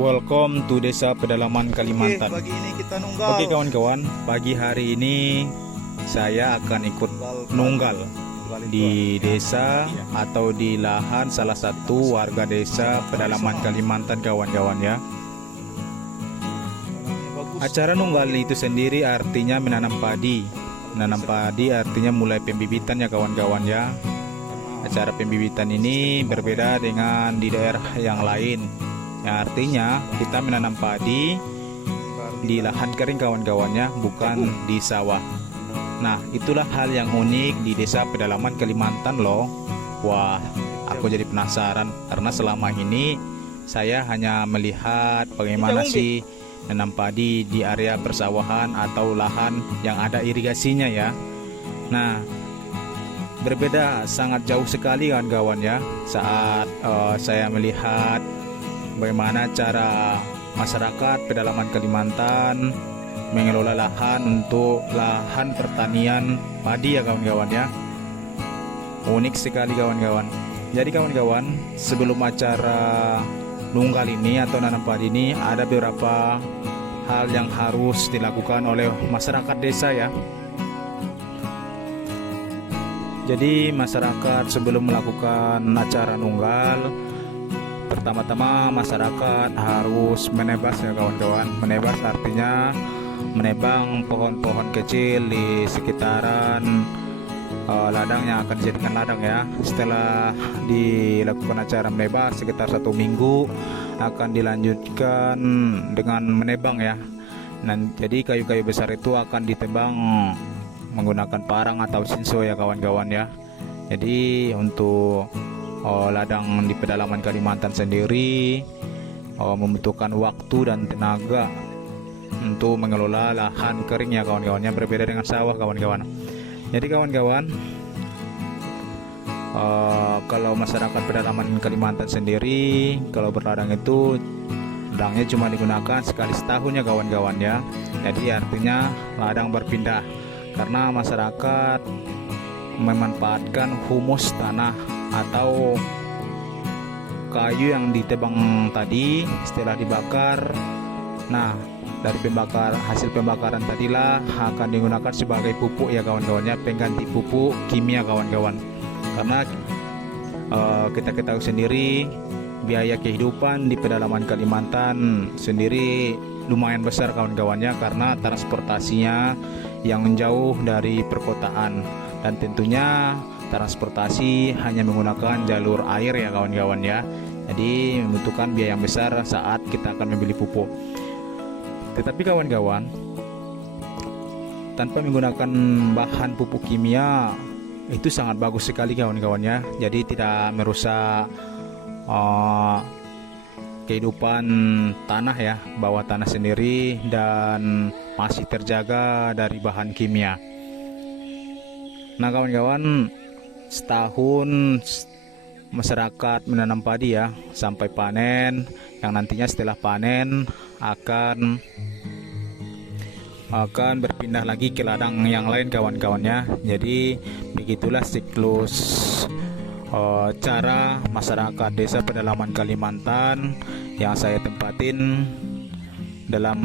Welcome to Desa Pedalaman Kalimantan. Pagi ini kita nunggal. Oke kawan-kawan, pagi hari ini saya akan ikut nunggal di desa atau di lahan salah satu warga desa pedalaman Kalimantan kawan-kawan ya. Acara nunggal itu sendiri artinya menanam padi. Menanam padi artinya mulai pembibitan ya kawan-kawan ya. Acara pembibitan ini berbeda dengan di daerah yang lain. Ya, artinya kita menanam padi di lahan kering kawan-kawannya, bukan di sawah. Nah, itulah hal yang unik di desa pedalaman Kalimantan loh. Wah, aku jadi penasaran karena selama ini saya hanya melihat bagaimana sih menanam padi di area persawahan atau lahan yang ada irigasinya ya. Nah, berbeda sangat jauh sekali kawan-kawan ya saat saya melihat bagaimana cara masyarakat pedalaman Kalimantan mengelola lahan untuk lahan pertanian padi ya kawan-kawan ya. Unik sekali kawan-kawan. Jadi kawan-kawan, sebelum acara nunggal ini atau nanam padi ini ada beberapa hal yang harus dilakukan oleh masyarakat desa ya. Jadi masyarakat sebelum melakukan acara nunggal, pertama-tama masyarakat harus menebas ya kawan-kawan. Menebas artinya menebang pohon-pohon kecil di sekitaran ladang yang akan dijadikan ladang ya. Setelah dilakukan acara menebas sekitar 1 minggu, akan dilanjutkan dengan menebang ya. Jadi kayu-kayu besar itu akan ditebang menggunakan parang atau sinso ya kawan-kawan ya. Jadi untuk ladang di pedalaman Kalimantan sendiri membutuhkan waktu dan tenaga untuk mengelola lahan kering ya kawan-kawannya, berbeda dengan sawah kawan-kawan. Jadi kawan-kawan, kalau masyarakat pedalaman Kalimantan sendiri kalau berladang itu ladangnya cuma digunakan sekali setahun ya kawan-kawan ya. Jadi artinya ladang berpindah karena masyarakat memanfaatkan humus tanah atau kayu yang ditebang tadi setelah dibakar. Nah, dari hasil pembakaran tadilah akan digunakan sebagai pupuk ya kawan-kawannya, pengganti pupuk kimia kawan-kawan. Karena kita ketahui sendiri biaya kehidupan di pedalaman Kalimantan sendiri lumayan besar kawan-kawannya, karena transportasinya yang jauh dari perkotaan, dan tentunya transportasi hanya menggunakan jalur air ya kawan-kawan ya. Jadi membutuhkan biaya yang besar saat kita akan membeli pupuk. Tetapi kawan-kawan, tanpa menggunakan bahan pupuk kimia itu sangat bagus sekali kawan-kawan ya. Jadi tidak merusak kehidupan tanah ya, bawah tanah sendiri, dan masih terjaga dari bahan kimia. Nah kawan-kawan, setahun masyarakat menanam padi ya sampai panen, yang nantinya setelah panen akan berpindah lagi ke ladang yang lain kawan-kawannya. Jadi begitulah siklus cara masyarakat desa pedalaman Kalimantan yang saya tempatin dalam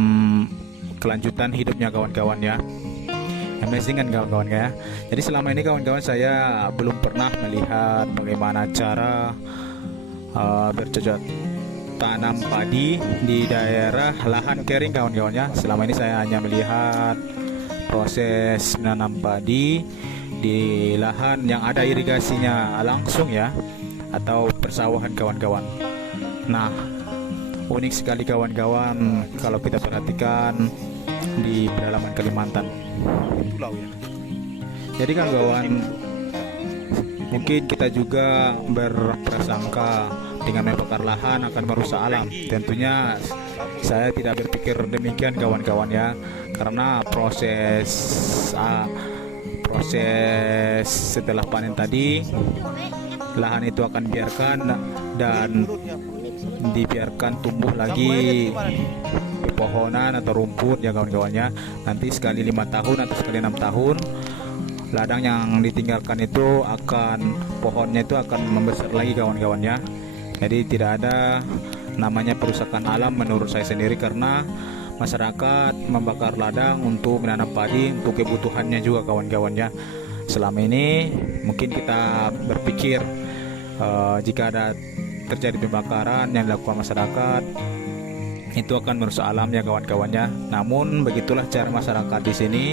kelanjutan hidupnya kawan-kawan ya. Amazing kan kawan-kawan ya. Jadi selama ini kawan-kawan saya belum pernah melihat bagaimana cara bercocok tanam padi di daerah lahan kering kawan-kawan ya. Selama ini saya hanya melihat proses menanam padi di lahan yang ada irigasinya langsung ya, atau persawahan kawan-kawan. Nah, unik sekali kawan-kawan kalau kita perhatikan di pedalaman Kalimantan. Jadi kawan-kawan, mungkin kita juga berprasangka dengan membakar lahan akan merusak alam. Tentunya saya tidak berpikir demikian kawan-kawan ya, karena proses setelah panen tadi, lahan itu akan dibiarkan tumbuh lagi pepohonan atau rumput ya kawan-kawannya. Nanti sekali 5 tahun atau sekali 6 tahun ladang yang ditinggalkan itu pohonnya itu akan membesar lagi kawan-kawannya. Jadi tidak ada namanya perusakan alam menurut saya sendiri, karena masyarakat membakar ladang untuk menanam padi untuk kebutuhannya juga kawan-kawannya. Selama ini mungkin kita berpikir jika ada terjadi pembakaran yang dilakukan masyarakat itu akan merusak alam ya kawan-kawannya. Namun begitulah cara masyarakat di sini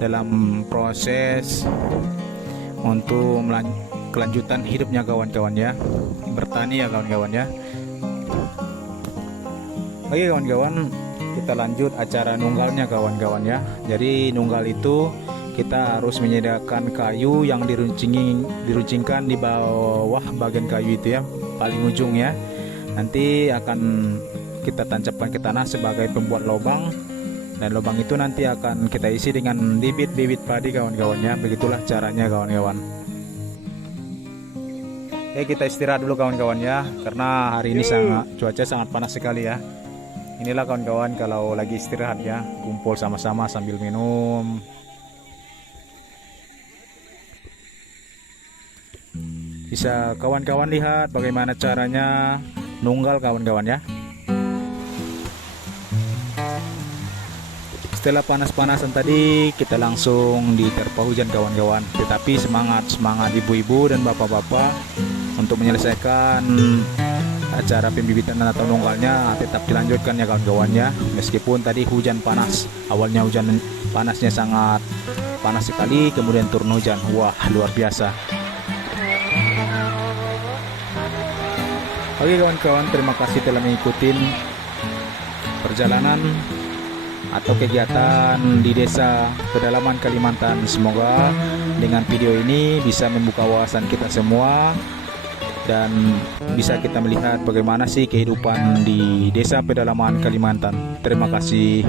dalam proses untuk kelanjutan hidupnya kawan-kawannya, bertani ya kawan-kawannya. Oke kawan-kawan, kita lanjut acara nunggalnya kawan-kawannya. Jadi nunggal itu kita harus menyediakan kayu yang diruncingkan di bawah bagian kayu itu ya, paling ujung ya. Nanti akan kita tancapkan ke tanah sebagai pembuat lubang, dan lubang itu nanti akan kita isi dengan bibit-bibit padi kawan-kawannya. Begitulah caranya kawan-kawan. Kita istirahat dulu kawan-kawan ya, karena hari ini cuaca sangat panas sekali ya. Inilah kawan-kawan kalau lagi istirahat ya, kumpul sama-sama sambil minum. Bisa kawan-kawan lihat bagaimana caranya nunggal kawan-kawan ya. Setelah panas-panasan tadi, kita langsung diterpa hujan kawan-kawan. Tetapi semangat ibu-ibu dan bapak-bapak untuk menyelesaikan acara pembibitan atau nunggalnya tetap dilanjutkan ya kawan-kawan ya. Meskipun tadi hujan panas, awalnya hujan panasnya sangat panas sekali, kemudian turun hujan. Wah, luar biasa. Oke kawan-kawan, terima kasih telah mengikuti perjalanan atau kegiatan di desa pedalaman Kalimantan. Semoga dengan video ini bisa membuka wawasan kita semua dan bisa kita melihat bagaimana sih kehidupan di desa pedalaman Kalimantan. Terima kasih.